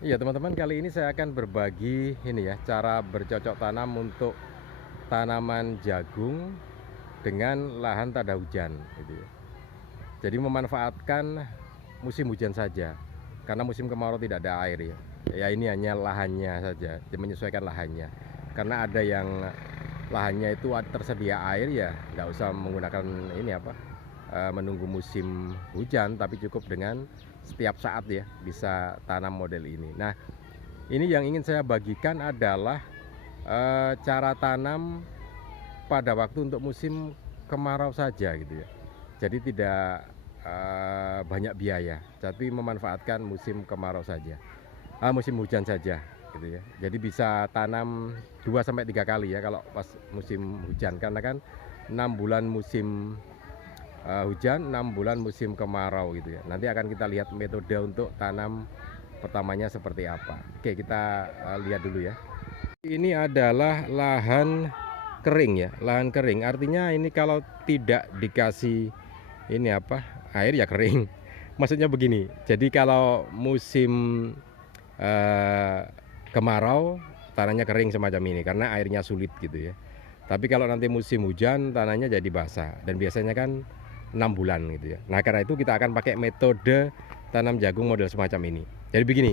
Iya teman-teman, kali ini saya akan berbagi ini ya, cara bercocok tanam untuk tanaman jagung dengan lahan tak ada hujan gitu ya. Jadi memanfaatkan musim hujan saja, karena musim kemarau tidak ada air ya. Ya ini hanya lahannya saja, menyesuaikan lahannya. Karena ada yang lahannya itu tersedia air ya, nggak usah menggunakan ini apa, menunggu musim hujan, tapi cukup dengan setiap saat ya bisa tanam model ini. Nah, ini yang ingin saya bagikan adalah cara tanam pada waktu untuk musim kemarau saja gitu ya. Jadi tidak banyak biaya, tapi memanfaatkan musim kemarau saja, musim hujan saja gitu ya. Jadi bisa tanam 2 sampai 3 kali ya kalau pas musim hujan, karena kan 6 bulan musim hujan, 6 bulan musim kemarau gitu ya. Nanti akan kita lihat metode untuk tanam pertamanya seperti apa. Oke, kita lihat dulu ya. Ini adalah lahan kering ya, lahan kering. Artinya ini kalau tidak dikasih ini apa, air ya kering. Maksudnya begini, jadi kalau musim eh, kemarau tanahnya kering semacam ini karena airnya sulit gitu ya. Tapi kalau nanti musim hujan tanahnya jadi basah dan biasanya kan 6 bulan gitu ya. Nah, karena itu kita akan pakai metode tanam jagung model semacam ini. Jadi begini,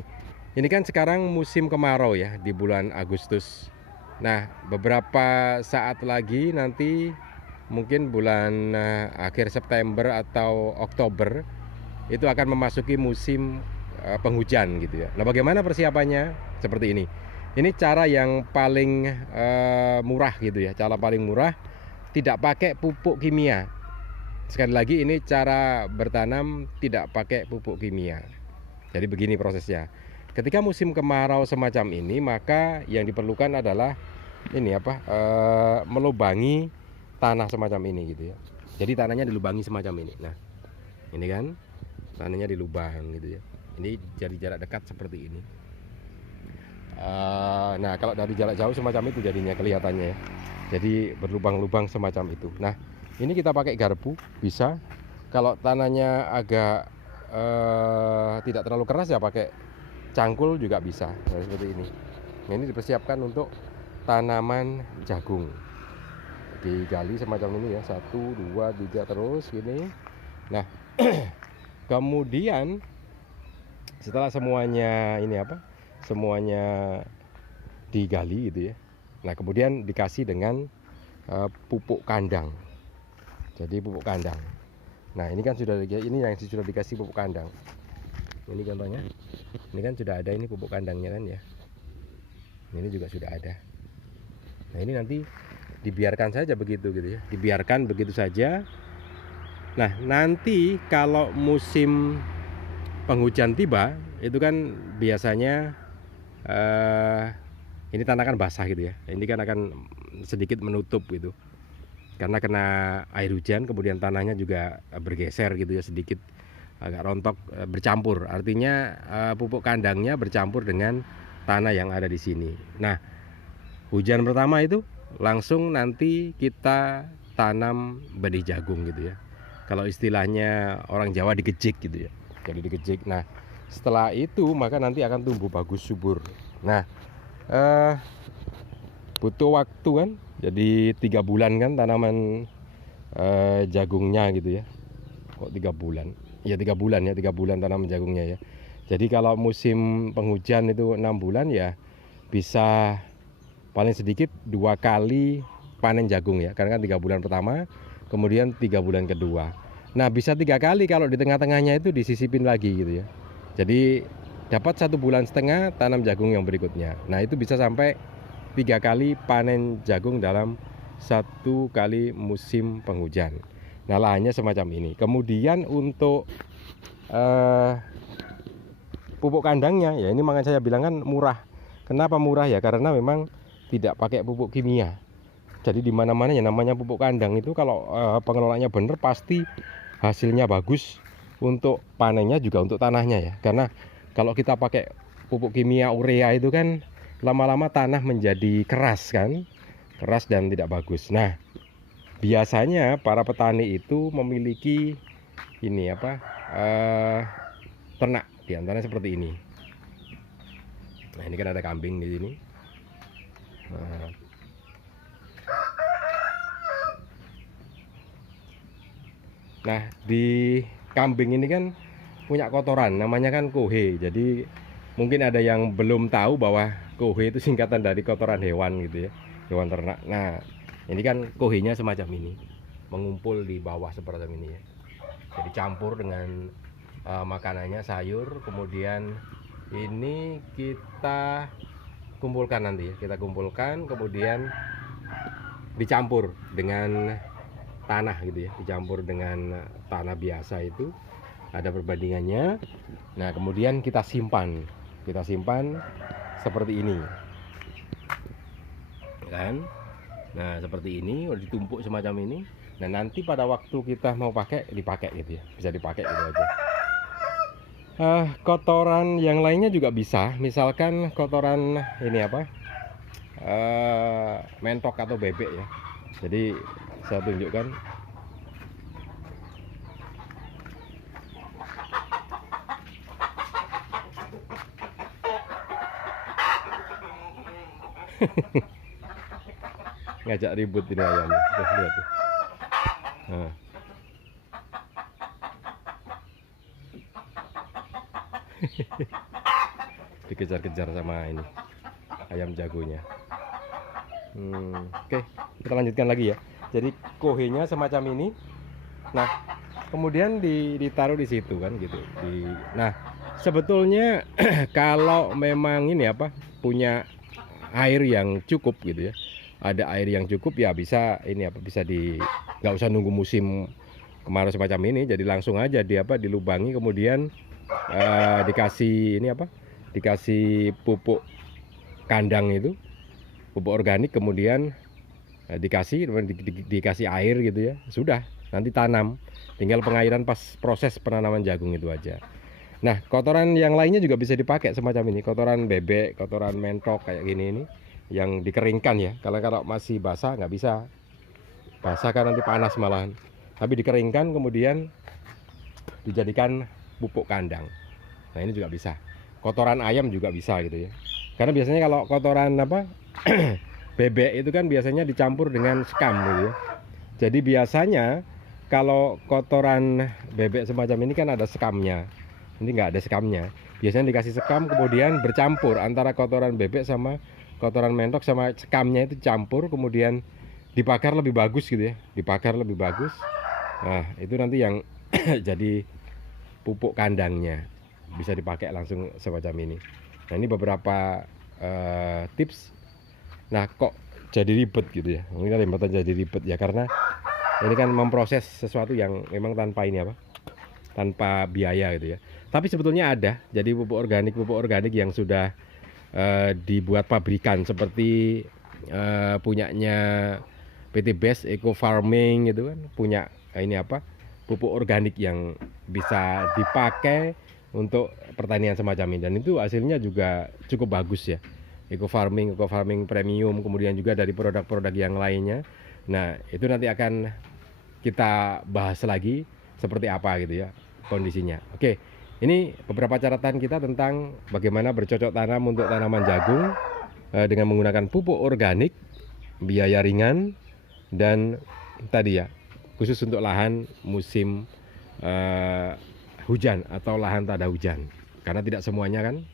ini kan sekarang musim kemarau ya di bulan Agustus. Nah, beberapa saat lagi nanti mungkin bulan akhir September atau Oktober itu akan memasuki musim penghujan gitu ya. Nah, bagaimana persiapannya? Seperti ini. Ini cara yang paling murah gitu ya. Cara paling murah, tidak pakai pupuk kimia. Sekali lagi ini cara bertanam tidak pakai pupuk kimia. Jadi begini prosesnya. Ketika musim kemarau semacam ini, maka yang diperlukan adalah ini apa? Melubangi tanah semacam ini gitu ya. Jadi tanahnya dilubangi semacam ini. Nah, ini kan tanahnya dilubang gitu ya. Ini dari jarak dekat seperti ini. Nah, kalau dari jarak jauh semacam itu jadinya kelihatannya ya. Jadi berlubang-lubang semacam itu. Nah, ini kita pakai garpu bisa. Kalau tanahnya agak tidak terlalu keras ya pakai cangkul juga bisa. Nah, seperti ini. Nah, ini dipersiapkan untuk tanaman jagung. Digali semacam ini ya, 1 2 3 terus gini. Nah, kemudian setelah semuanya ini apa, semuanya digali gitu ya, nah kemudian dikasih dengan pupuk kandang. Jadi pupuk kandang, nah ini kan ini yang sudah dikasih pupuk kandang, ini contohnya. Ini kan sudah ada ini pupuk kandangnya kan ya, ini juga sudah ada. Nah, ini nanti dibiarkan saja begitu gitu ya, dibiarkan begitu saja. Nah, nanti kalau musim penghujan tiba itu kan biasanya ini tanah kan basah gitu ya. Ini kan akan sedikit menutup gitu. Karena kena air hujan, kemudian tanahnya juga bergeser gitu ya, sedikit agak rontok, bercampur. Artinya pupuk kandangnya bercampur dengan tanah yang ada di sini. Nah, hujan pertama itu langsung nanti kita tanam benih jagung gitu ya. Kalau istilahnya orang Jawa digejik gitu ya. Jadi digejik. Nah, setelah itu maka nanti akan tumbuh bagus subur. Nah, butuh waktu kan. Jadi 3 bulan kan tanaman jagungnya gitu ya. Kok 3 bulan? Ya 3 bulan ya, 3 bulan tanaman jagungnya ya. Jadi kalau musim penghujan itu 6 bulan ya, bisa paling sedikit 2 kali panen jagung ya, karena kan 3 bulan pertama kemudian 3 bulan kedua. Nah, bisa 3 kali kalau di tengah-tengahnya itu disisipin lagi gitu ya. Jadi dapat 1,5 bulan tanam jagung yang berikutnya. Nah, itu bisa sampai 3 kali panen jagung dalam 1 kali musim penghujan. Nah, lahannya semacam ini. Kemudian untuk eh, pupuk kandangnya ya, ini makanya saya bilang kan murah. Kenapa murah ya? Karena memang tidak pakai pupuk kimia. Jadi di mana-mana ya namanya pupuk kandang itu kalau pengelolaannya benar pasti hasilnya bagus, untuk panennya juga untuk tanahnya ya. Karena kalau kita pakai pupuk kimia urea itu kan lama-lama tanah menjadi keras kan, keras dan tidak bagus. Nah, biasanya para petani itu memiliki ini apa, ternak, diantaranya seperti ini. Nah, ini kan ada kambing di sini. Nah, di kambing ini kan punya kotoran, namanya kan kohe. Jadi mungkin ada yang belum tahu bahwa kohe itu singkatan dari kotoran hewan gitu ya, hewan ternak. Nah, ini kan kohenya semacam ini, mengumpul di bawah seperti ini ya. Jadi campur dengan makanannya sayur, kemudian ini kita kumpulkan nanti ya, kita kumpulkan kemudian dicampur dengan tanah gitu ya, dicampur dengan tanah biasa itu ada perbandingannya. Nah, kemudian kita simpan seperti ini kan. Nah, seperti ini udah ditumpuk semacam ini. Nah, nanti pada waktu kita mau pakai dipakai gitu ya, bisa dipakai gitu aja. Kotoran yang lainnya juga bisa, misalkan kotoran ini apa, mentok atau bebek ya. Jadi saya tunjukkan. Ngajak ribut ini ayamnya. Tuh, lihat tuh. Nah. Dikejar-kejar sama ini ayam jagonya. Oke, kita lanjutkan lagi ya. Jadi kohenya semacam ini. Nah, kemudian ditaruh di situ kan gitu. Nah, sebetulnya kalau memang ini apa, punya air yang cukup gitu ya, ada air yang cukup ya bisa ini apa, bisa nggak usah nunggu musim kemarau semacam ini, jadi langsung aja dilubangi, kemudian dikasih ini apa, dikasih pupuk kandang itu, pupuk organik, kemudian dikasih air gitu ya, sudah nanti tanam, tinggal pengairan pas proses penanaman jagung itu aja. Nah, kotoran yang lainnya juga bisa dipakai semacam ini, kotoran bebek, kotoran mentok kayak gini ini yang dikeringkan ya. Kalau masih basah nggak bisa, basah kan nanti panas malahan, tapi dikeringkan kemudian dijadikan pupuk kandang. Nah, ini juga bisa. Kotoran ayam juga bisa gitu ya, karena biasanya kalau kotoran apa bebek itu kan biasanya dicampur dengan sekam gitu ya. Jadi biasanya kalau kotoran bebek semacam ini kan ada sekamnya, ini nggak ada sekamnya, biasanya dikasih sekam kemudian bercampur antara kotoran bebek sama kotoran mentok sama sekamnya itu campur, kemudian dibakar lebih bagus gitu ya, dibakar lebih bagus. Nah, itu nanti yang jadi pupuk kandangnya, bisa dipakai langsung semacam ini. Nah, ini beberapa tips. Nah, kok jadi ribet gitu ya, mungkin ada yang jadi ribet ya, karena ini kan memproses sesuatu yang memang tanpa ini apa, tanpa biaya gitu ya. Tapi sebetulnya ada, jadi pupuk organik yang sudah dibuat pabrikan seperti punyanya PT Best Eco Farming gitu kan, punya ini apa, pupuk organik yang bisa dipakai untuk pertanian semacam ini, dan itu hasilnya juga cukup bagus ya. Eco farming premium, kemudian juga dari produk-produk yang lainnya. Nah, itu nanti akan kita bahas lagi seperti apa gitu ya kondisinya. Oke, ini beberapa catatan kita tentang bagaimana bercocok tanam untuk tanaman jagung dengan menggunakan pupuk organik, biaya ringan, dan tadi ya khusus untuk lahan musim hujan atau lahan tada hujan, karena tidak semuanya kan